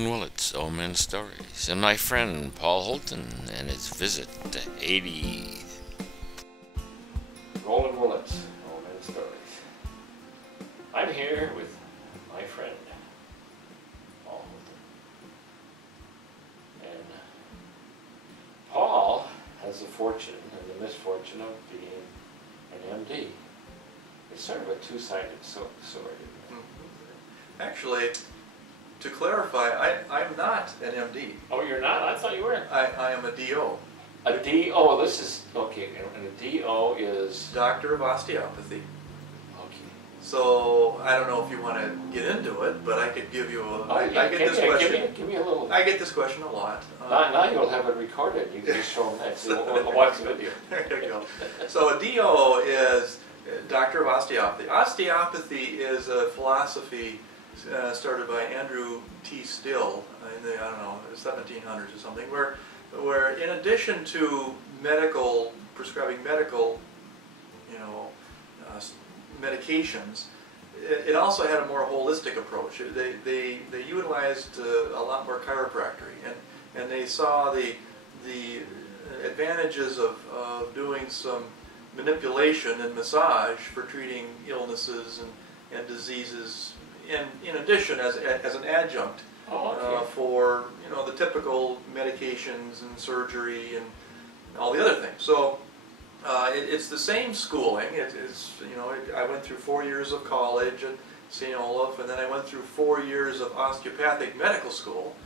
Roland Willits, Old Man Stories, and my friend Paul Holten and his visit to Haiti. Roland Willits, Old Man Stories. I'm here with my friend Paul Holten. And Paul has the fortune and the misfortune of being an MD. It's sort of a two-sided sword. Actually, to clarify, I'm not an MD. Oh, you're not? I thought you were. I am a DO. A DO, this is, okay, and a DO is? Doctor of Osteopathy. Okay. So, I don't know if you want to get into it, but I could give you a... I get this question. Give me a little... I get this question a lot. Now you'll have it recorded. You can just show them that. We'll watch the video. There you go. So, a DO is Doctor of Osteopathy. Osteopathy is a philosophy started by Andrew T. Still in the, I don't know, 1700s or something, where in addition to prescribing medical, medications, it also had a more holistic approach. They utilized a lot more chiropractic, and they saw the advantages of doing some manipulation and massage for treating illnesses and diseases. And in addition, as an adjunct for the typical medications and surgery and all the other things. So it's the same schooling. I went through 4 years of college at St. Olaf, and then I went through 4 years of osteopathic medical school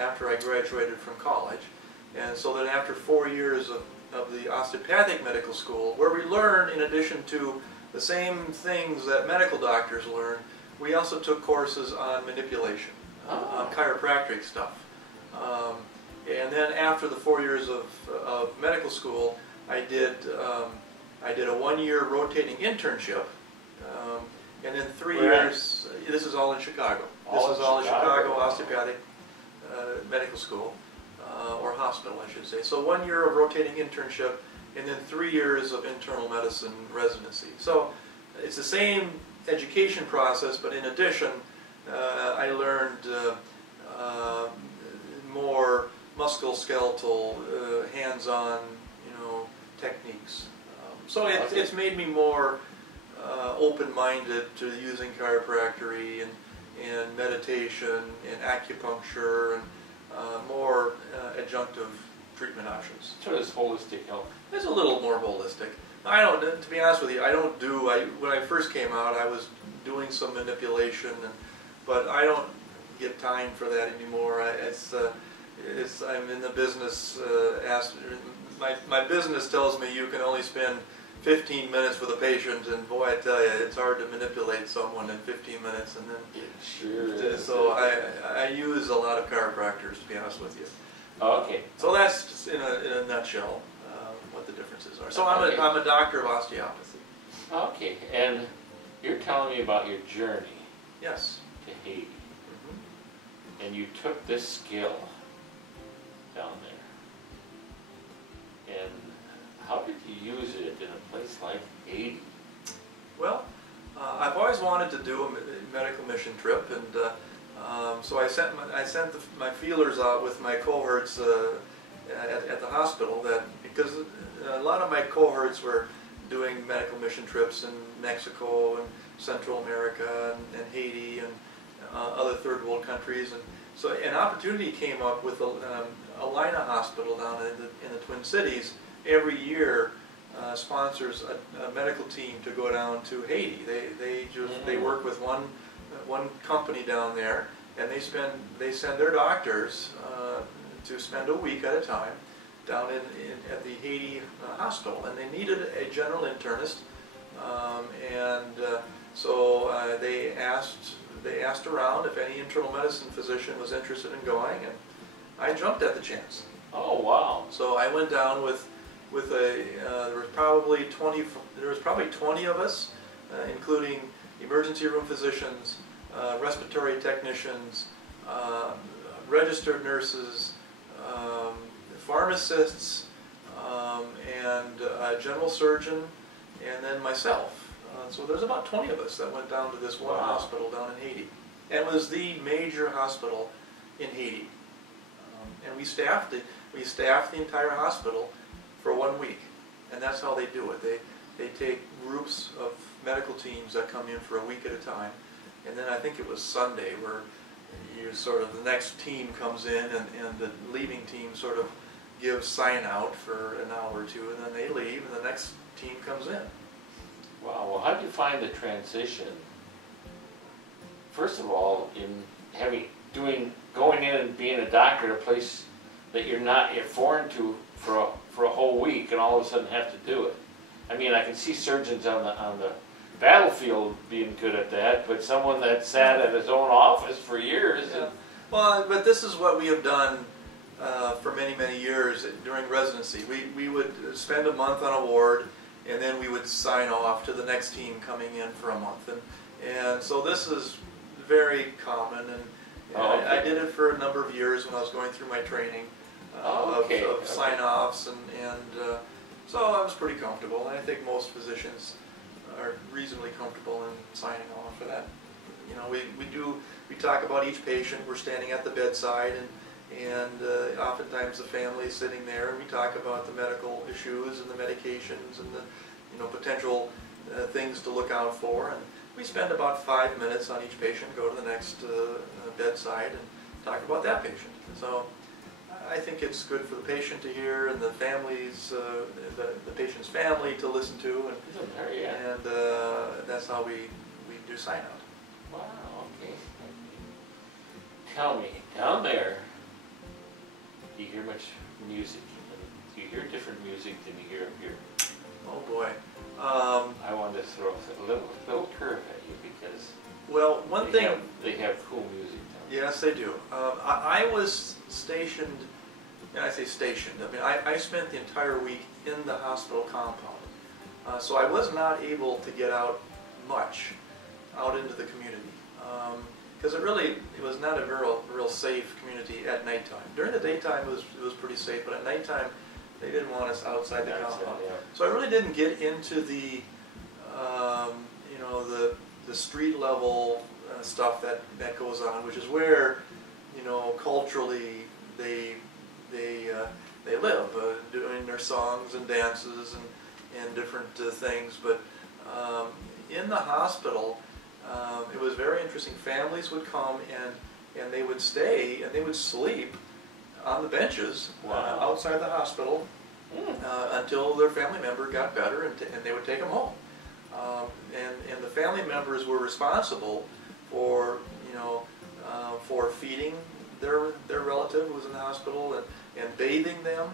after I graduated from college. And so then after 4 years of the osteopathic medical school, where we learn, in addition to the same things that medical doctors learn, we also took courses on manipulation, on chiropractic stuff. And then after the 4 years of medical school, I did a 1 year rotating internship, and then 3 years. This is all in Chicago. This is all in Chicago Osteopathic Medical School, or hospital, I should say. So 1 year of rotating internship, and then 3 years of internal medicine residency. So it's the same education process, but in addition, I learned more musculoskeletal, hands-on, techniques. So it's made me more open-minded to using chiropractic and meditation and acupuncture and more adjunctive treatment options. So it's holistic health. It's a little more holistic. I don't. To be honest with you, I don't do. When I first came out, I was doing some manipulation, but I don't get time for that anymore. I'm in the business. My business tells me you can only spend 15 minutes with a patient, and boy, I tell you, it's hard to manipulate someone in 15 minutes. And then, sure. So I use a lot of chiropractors, to be honest with you. Okay. So that's just in a nutshell what the differences are. So I'm a doctor of osteopathy. Okay, and you're telling me about your journey. Yes. To Haiti. Mm-hmm. And you took this skill down there. And how did you use it in a place like Haiti? Well, I've always wanted to do a medical mission trip, and so I sent my feelers out with my cohorts at the hospital, because a lot of my cohorts were doing medical mission trips in Mexico and Central America and Haiti and other third world countries, and so an opportunity came up with Alina Hospital down in the Twin Cities. Every year sponsors a medical team to go down to Haiti. They work with one company down there, and they send their doctors to spend a week at a time down at the Haiti hospital, and they needed a general internist, so they asked around if any internal medicine physician was interested in going, and I jumped at the chance. Oh wow! So I went down with there was probably 20 of us, including emergency room physicians, respiratory technicians, registered nurses, pharmacists, and a general surgeon, and then myself. So there's about 20 of us that went down to this one hospital down in Haiti. And it was the major hospital in Haiti. And we staffed the entire hospital for 1 week. And that's how they do it. They take groups of medical teams that come in for a week at a time. And then I think it was Sunday where you sort of, the next team comes in and the leaving team sort of gives sign out for an hour or two, and then they leave and the next team comes in. Wow, well how do you find the transition, first of all, in going in and being a doctor at a place that you're foreign to for a whole week and all of a sudden have to do it? I mean, I can see surgeons on the battlefield being good at that, but someone that sat at his own office for years. Yeah. Well, but this is what we have done for many, many years during residency. We would spend a month on a ward, and then we would sign off to the next team coming in for a month. And so this is very common, and okay. I did it for a number of years when I was going through my training of sign-offs, and so I was pretty comfortable, and I think most physicians are reasonably comfortable in signing off for that. You know, we talk about each patient. We're standing at the bedside, and oftentimes the family is sitting there, and we talk about the medical issues and the medications and the potential things to look out for. And we spend about 5 minutes on each patient, go to the next bedside, and talk about that patient. So I think it's good for the patient to hear, and the families, the patient's family to listen to, and that's how we do sign out. Wow. Okay. Tell me, down there, do you hear much music? Do you hear different music than you hear up here? Oh boy. I wanted to throw a little curve at you because well, they have cool music down there. Yes, they do. I was stationed. And I say stationed, I mean, I spent the entire week in the hospital compound. So I was not able to get out much, out into the community. Because it was not a real safe community at nighttime. During the daytime it was pretty safe, but at nighttime they didn't want us outside the compound. Yeah. So I really didn't get into the, the street level stuff that goes on, which is where, culturally they live, doing their songs and dances and different things. But in the hospital, it was very interesting. Families would come and they would stay and they would sleep on the benches outside the hospital until their family member got better, and they would take them home. And the family members were responsible for for feeding their relative who was in the hospital and bathing them,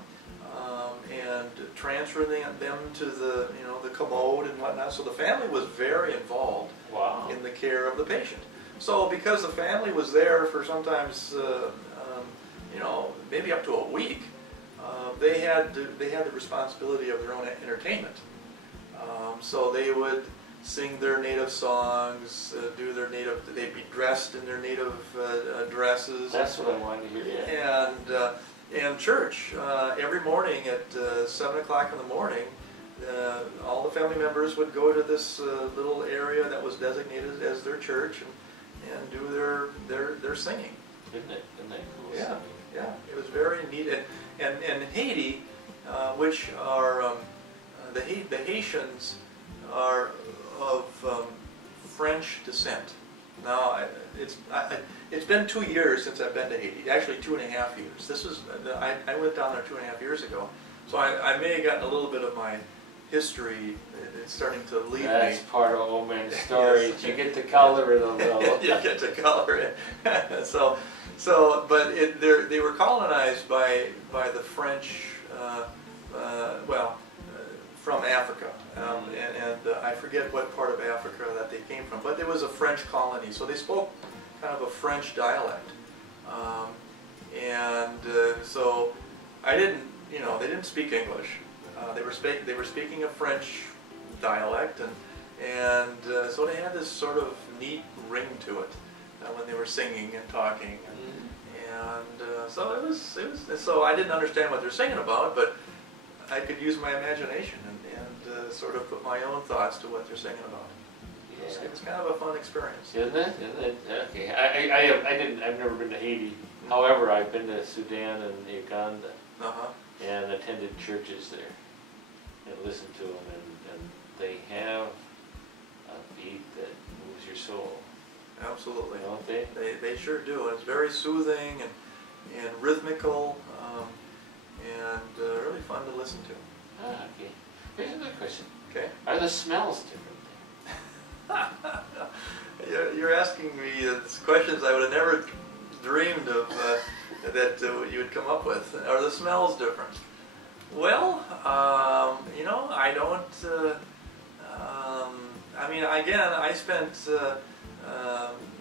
and transferring them to the the commode and whatnot. So the family was very involved in the care of the patient. So because the family was there for sometimes maybe up to a week, they had the responsibility of their own entertainment. So they would sing their native songs, they'd be dressed in their native dresses. That's what I wanted to hear. Yeah. And church, every morning at 7 o'clock in the morning, all the family members would go to this little area that was designated as their church and do their singing. Isn't that cool? Yeah, yeah, it was very neat. And Haiti, which are the Haitians are of French descent. Now, it's been 2 years since I've been to Haiti. Actually, 2.5 years. This was I went down there 2.5 years ago, so I may have gotten a little bit of my history. It's starting to leave me. That's part of old man's story. Yes. You get to color it a little. You get to color it. But they were colonized by the French. From Africa, and I forget what part of Africa that they came from, but there was a French colony, so they spoke kind of a French dialect, so I didn't, they didn't speak English. They were speaking a French dialect, and so they had this sort of neat ring to it when they were singing and talking, and so it was. So I didn't understand what they're singing about, but I could use my imagination and sort of put my own thoughts to what they're singing about. Yeah. It's kind of a fun experience. Isn't it? Isn't it? Okay. I've never been to Haiti. However, I've been to Sudan and Uganda and attended churches there and listened to them, and they have a beat that moves your soul. Absolutely. Don't they? They sure do. It's very soothing and rhythmical, and really fun to listen to. Ah, okay. Here's another question. Okay. Are the smells different there? You're asking me questions I would have never dreamed of that you would come up with. Are the smells different? Well, I don't. I mean, again, I spent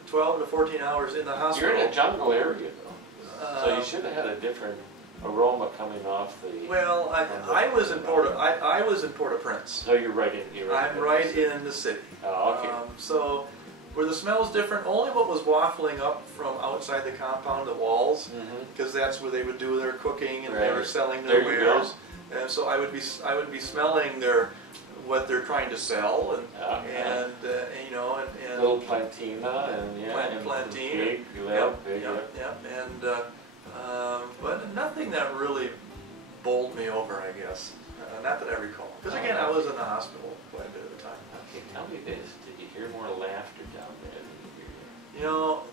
12 to 14 hours in the hospital. You're in a jungle area, though, so you should have had a different aroma coming off the. Well, I was in Port-au-Prince. So you're right in. I'm right in the city. Oh, okay. So, were the smells different? Only what was waffling up from outside the compound, the walls, because that's where they would do their cooking and they were selling their wares. And so I would be smelling what they're trying to sell, and little plantina and plantain. But nothing that really bowled me over, I guess. Not that I recall. Because again, I was in the hospital quite a bit of the time. Okay, tell me this: did you hear more laughter down there than you hear here? You know,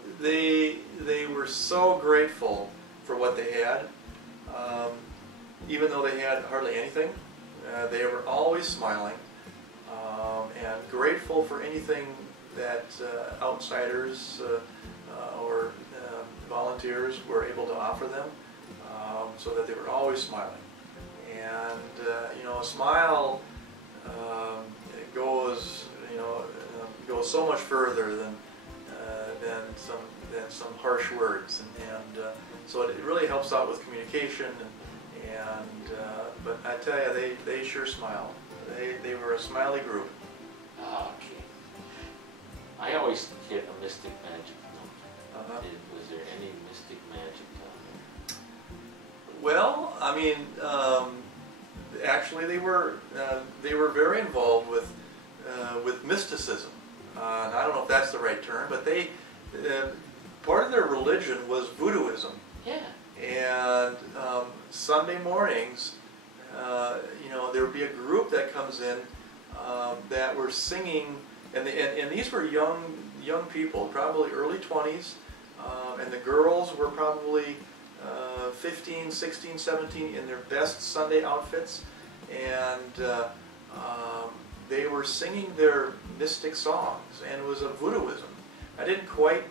they were so grateful for what they had, even though they had hardly anything. They were always smiling and grateful for anything that outsiders or volunteers were able to offer them, so that they were always smiling. And a smile goes so much further than some harsh words, and so it really helps out with communication. But I tell you, they sure smiled. They were a smiley group. Okay. I always get a mystic magic. Was there any mystic magic down there? Well, I mean, actually, they were very involved with mysticism. And I don't know if that's the right term, but part of their religion was voodooism. Yeah. And Sunday mornings, there would be a group that comes in that were singing, and these were young people, probably early 20s, and the girls were probably 15, 16, 17 in their best Sunday outfits, and they were singing their mystic songs, and it was a voodooism. I didn't quite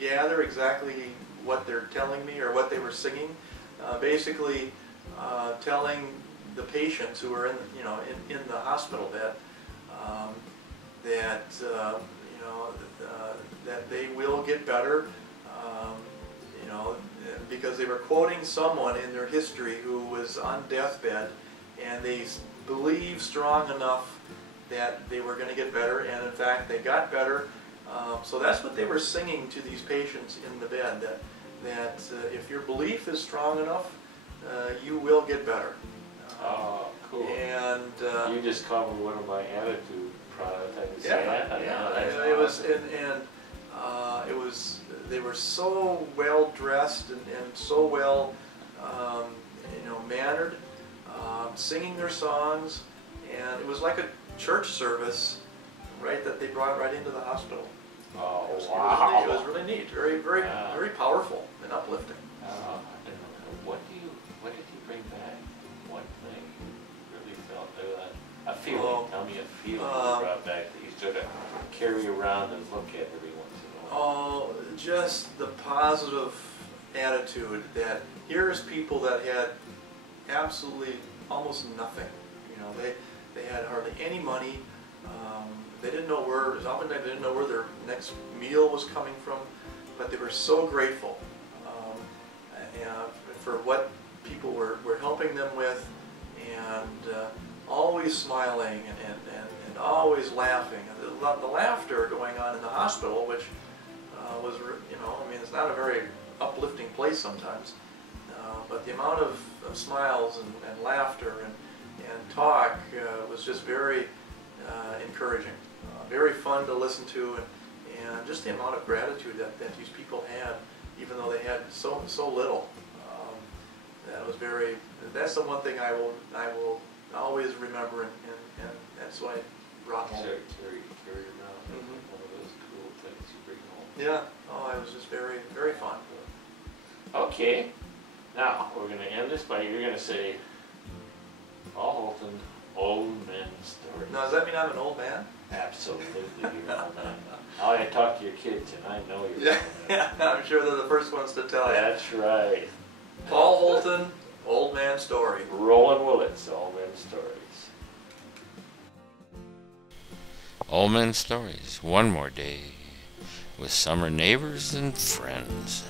gather exactly what they're telling me or what they were singing. Basically, telling the patients who were in the hospital bed that they will get better. Because they were quoting someone in their history who was on deathbed, and they believed strong enough that they were going to get better, and in fact they got better. So that's what they were singing to these patients in the bed, that if your belief is strong enough, you will get better. Oh, cool. And you just called me one of my attitude products. It was, it was. They were so well dressed and so well, mannered, singing their songs, and it was like a church service, right? That they brought right into the hospital. Oh, wow! It was really neat, very powerful and uplifting. What did you bring back? One thing you really felt a feeling. Tell me a feeling you brought back that you sort of carry around and look at every once in a while. Oh, just the positive attitude that here's people that had absolutely almost nothing. They had hardly any money. They didn't know oftentimes they didn't know where their next meal was coming from, but they were so grateful for what people were helping them with, and always smiling and always laughing. The laughter going on in the hospital, which was, it's not a very uplifting place sometimes, but the amount of smiles and laughter and talk was just very encouraging. very fun to listen to, and just the amount of gratitude that these people had, even though they had so little. That was very. That's the one thing I will always remember, and that's why I brought home. Carry around. One of those cool things you bring home. Yeah. Oh, it was just very fun. Okay. Now we're going to end this by you're going to say, Paul Holten, old man stories. Now, does that mean I'm an old man? Absolutely, you're an old man. Now I talk to your kids, and I know you're an old man. Yeah, I'm sure they're the first ones to tell you. That's right. Paul Holten, old man story. Roland Willits, old man stories. Old man stories. One more day with summer neighbors and friends.